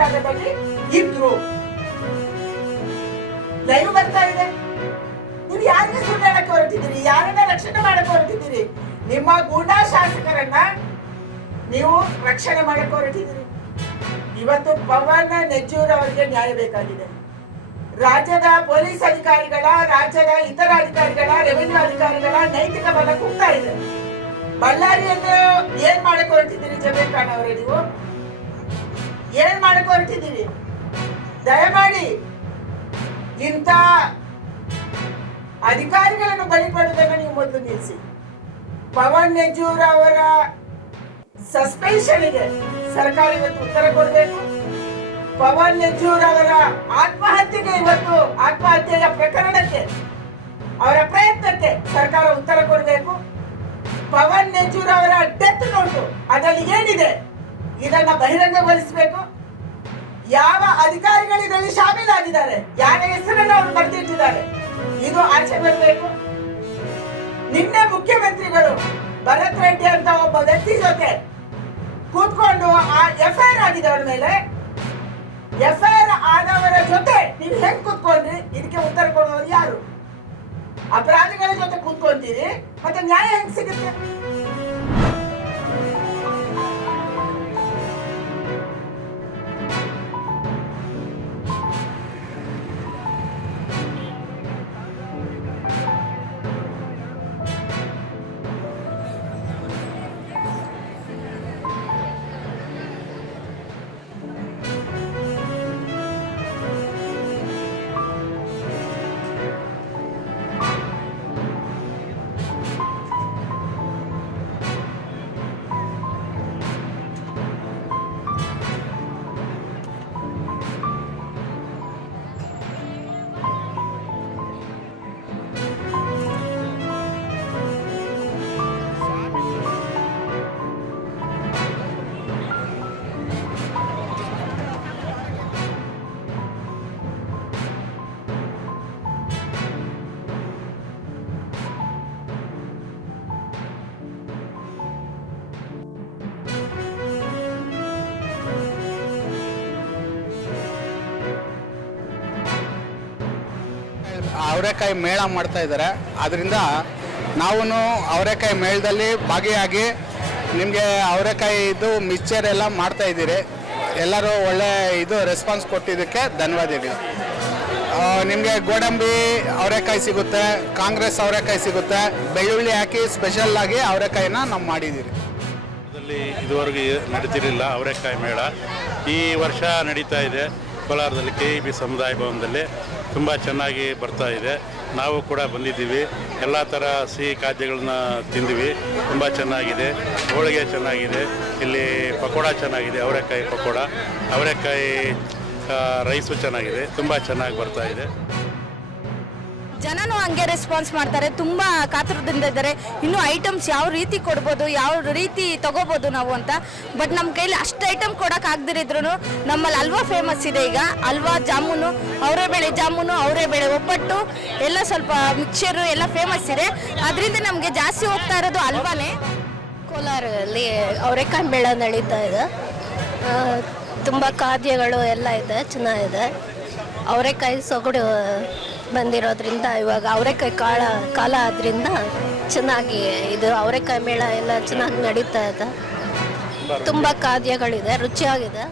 ಜಾಗದಲ್ಲಿ ಇದ್ರು. ಲೈವ್ ಬರ್ತಾ ಇದೆ. ನೀವು ಯಾರಿಗೆ ಸುಳ್ಳು ಹೇಳಕ್ಕೆ ಹೊರಟಿದ್ದೀರಿ? ಯಾರನ್ನ ರಕ್ಷಣೆ ಮಾಡಕ್ಕೆ ಹೊರಟಿದ್ದೀರಿ? ನಿಮ್ಮ ಗೂಂಡಾ ಶಾಸಕರನ್ನ ನೀವು ರಕ್ಷಣೆ ಮಾಡಕ್ಕೆ ಹೊರಟಿದ್ದೀರಿ. ಇವತ್ತು ಪವನ್ ನೆಜ್ಜೂರ್ ಅವರಿಗೆ ನ್ಯಾಯ ಬೇಕಾಗಿದೆ. ರಾಜ್ಯದ ಪೊಲೀಸ್ ಅಧಿಕಾರಿಗಳ, ರಾಜ್ಯದ ಇತರ ಅಧಿಕಾರಿಗಳ, ರೆವಿನ್ಯೂ ಅಧಿಕಾರಿಗಳ ನೈತಿಕ ಬಲ ಕುಗ್ತಾ ಇದೆ. ಬಳ್ಳಾರಿಯನ್ನು ಏನ್ ಮಾಡಕ್ಕೆ ಹೊರಟಿದ್ದೀರಿ? ಜಮೀರ್ ಖಾನ್ ಅವರೇ, ನೀವು ಏನ್ ಮಾಡಕ್ಕೆ ಹೊರಟಿದ್ದೀರಿ? ದಯಮಾಡಿ ಇಂಥ ಅಧಿಕಾರಿಗಳನ್ನು ಬಲಿ ಪಡೆದನ್ನು ನೀವು ಮೊದಲು ನಿಲ್ಲಿಸಿ. ಪವನ್ ನೆಜ್ಜೂರ್ ಅವರ ಸಸ್ಪೆನ್ಷನ್ಗೆ ಸರ್ಕಾರ ಇವತ್ತು ಉತ್ತರ ಕೊಡಬೇಕು. ಪವನ್ ನೆಜ್ಜೂರ್ ಅವರ ಆತ್ಮಹತ್ಯೆಗೆ, ಇವತ್ತು ಆತ್ಮಹತ್ಯೆಯ ಪ್ರಕರಣಕ್ಕೆ, ಅವರ ಪ್ರಯತ್ನಕ್ಕೆ ಸರ್ಕಾರ ಉತ್ತರ ಕೊಡಬೇಕು. ಪವನ್ ನೆಜ್ಜೂರ್ ಅವರ ಡೆತ್ ನೋಟು ಅದರಲ್ಲಿ ಏನಿದೆ ಇದನ್ನ ಬಹಿರಂಗಗೊಳಿಸಬೇಕು. ಯಾವ ಅಧಿಕಾರಿಗಳು ಇದರಲ್ಲಿ ಶಾಮೀಲಾಗಿದ್ದಾರೆ, ಯಾರ ಹೆಸರನ್ನು ಅವರು ಬರೆದಿಟ್ಟಿದ್ದಾರೆ, ಇದು ಆಚೆ ಬರಬೇಕು. ನಿನ್ನೆ ಮುಖ್ಯಮಂತ್ರಿಗಳು ಭರತ್ ರೆಡ್ಡಿ ಅಂತ ಒಬ್ಬ ವ್ಯಕ್ತಿ ಜೊತೆ ಕೂತ್ಕೊಂಡು ಆ ಎಫ್ಐಆರ್ ಆಗಿದೆ ಅವರ ಮೇಲೆ, ಎಫ್ಐಆರ್ ಆದವರ ಜೊತೆ ನೀವು ಹೆಂಗ್ ಕೂತ್ಕೊಂಡ್ರಿ? ಇದಕ್ಕೆ ಉತ್ತರ ಕೊಡೋರು ಯಾರು? ಅಪರಾಧಿಗಳ ಜೊತೆ ಕೂತ್ಕೊಂತೀರಿ, ಮತ್ತೆ ನ್ಯಾಯ ಹೆಂಗ್ ಸಿಗುತ್ತೆ? ಅವರೆಕಾಯಿ ಮೇಳ ಮಾಡ್ತಾ ಇದ್ದಾರೆ. ಅದರಿಂದ ನಾವು ಅವರೆಕಾಯಿ ಮೇಳದಲ್ಲಿ ಭಾಗಿಯಾಗಿ ನಿಮಗೆ ಅವರೆಕಾಯಿ ಇದು ಮಿಕ್ಸ್ಚರ್ ಎಲ್ಲ ಮಾಡ್ತಾ ಇದ್ದೀರಿ. ಎಲ್ಲರೂ ಒಳ್ಳೆ ಇದು ರೆಸ್ಪಾನ್ಸ್ ಕೊಟ್ಟಿದ್ದಕ್ಕೆ ಧನ್ಯವಾದಗಳು. ನಿಮಗೆ ಗೋಡಂಬಿ ಅವರೆಕಾಯಿ ಸಿಗುತ್ತೆ, ಕಾಂಗ್ರೆಸ್ ಅವರೆಕಾಯಿ ಸಿಗುತ್ತೆ, ಬೆಳ್ಳುಳ್ಳಿ ಹಾಕಿ ಸ್ಪೆಷಲ್ ಆಗಿ ಅವರೆಕಾಯಿನ ನಾವು ಮಾಡಿದ್ದೀರಿ. ಇದುವರೆಗೆ ನಡೀತಿರಲಿಲ್ಲ ಅವರೆಕಾಯಿ ಮೇಳ, ಈ ವರ್ಷ ನಡೀತಾ ಇದೆ ಕೋಲಾರದಲ್ಲಿ KEB ಸಮುದಾಯ ಭವನದಲ್ಲಿ. ತುಂಬ ಚೆನ್ನಾಗಿ ಬರ್ತಾ ಇದೆ. ನಾವು ಕೂಡ ಬಂದಿದ್ದೀವಿ, ಎಲ್ಲ ಥರ ಸಿಹಿ ಖಾದ್ಯಗಳನ್ನ ತಿಂದಿವಿ. ತುಂಬ ಚೆನ್ನಾಗಿದೆ, ಹೋಳಿಗೆ ಚೆನ್ನಾಗಿದೆ, ಇಲ್ಲಿ ಪಕೋಡ ಚೆನ್ನಾಗಿದೆ, ಅವರೆಕಾಯಿ ಪಕೋಡ, ಅವರೆಕಾಯಿ ರೈಸು ಚೆನ್ನಾಗಿದೆ, ತುಂಬ ಚೆನ್ನಾಗಿ ಬರ್ತಾ ಇದೆ. ಜನನು ಹಂಗೆ ರೆಸ್ಪಾನ್ಸ್ ಮಾಡ್ತಾರೆ, ತುಂಬ ಕಾತುರದಿಂದ ಇದ್ದಾರೆ. ಇನ್ನೂ ಐಟಮ್ಸ್ ಯಾವ ರೀತಿ ಕೊಡ್ಬೋದು, ಯಾವ ರೀತಿ ತಗೋಬೋದು ನಾವು ಅಂತ. ಬಟ್ ನಮ್ಮ ಕೈಲಿ ಅಷ್ಟು ಐಟಮ್ ಕೊಡೋಕೆ ಆಗದಿರಿದ್ರು ನಮ್ಮಲ್ಲಿ ಹಲ್ವಾ ಫೇಮಸ್ ಇದೆ. ಈಗ ಹಲ್ವಾ, ಜಾಮೂನು, ಅವರೆಬೇಳೆ ಜಾಮೂನು, ಅವರೆಬೇಳೆ ಒಬ್ಬಟ್ಟು ಎಲ್ಲ ಸ್ವಲ್ಪ ಮಿಕ್ಸರು ಎಲ್ಲ ಫೇಮಸ್ ಇದೆ. ಅದರಿಂದ ನಮಗೆ ಜಾಸ್ತಿ ಹೋಗ್ತಾ ಇರೋದು ಹಲ್ವಾನೇ. ಕೋಲಾರಲ್ಲಿ ಅವರೆಕಾಯಿ ಮೇಳ ನಡೀತಾ ಇದೆ. ತುಂಬ ಖಾದ್ಯಗಳು ಎಲ್ಲ ಇದೆ, ಚೆನ್ನಾಗಿದೆ. ಅವರೆಕಾಯಿ ಸೊಗಡು ಬಂದಿರೋದ್ರಿಂದ ಇವಾಗ ಅವರೆಕಾಯಿ ಕಾಲ ಆದ್ರಿಂದ ಚೆನ್ನಾಗಿ ಇದು ಅವರೆಕಾಯಿ ಮೇಳ ಎಲ್ಲ ಚೆನ್ನಾಗಿ ನಡೀತಾ ಇದೆ. ತುಂಬ ಖಾದ್ಯಗಳಿದೆ, ರುಚಿಯಾಗಿದೆ.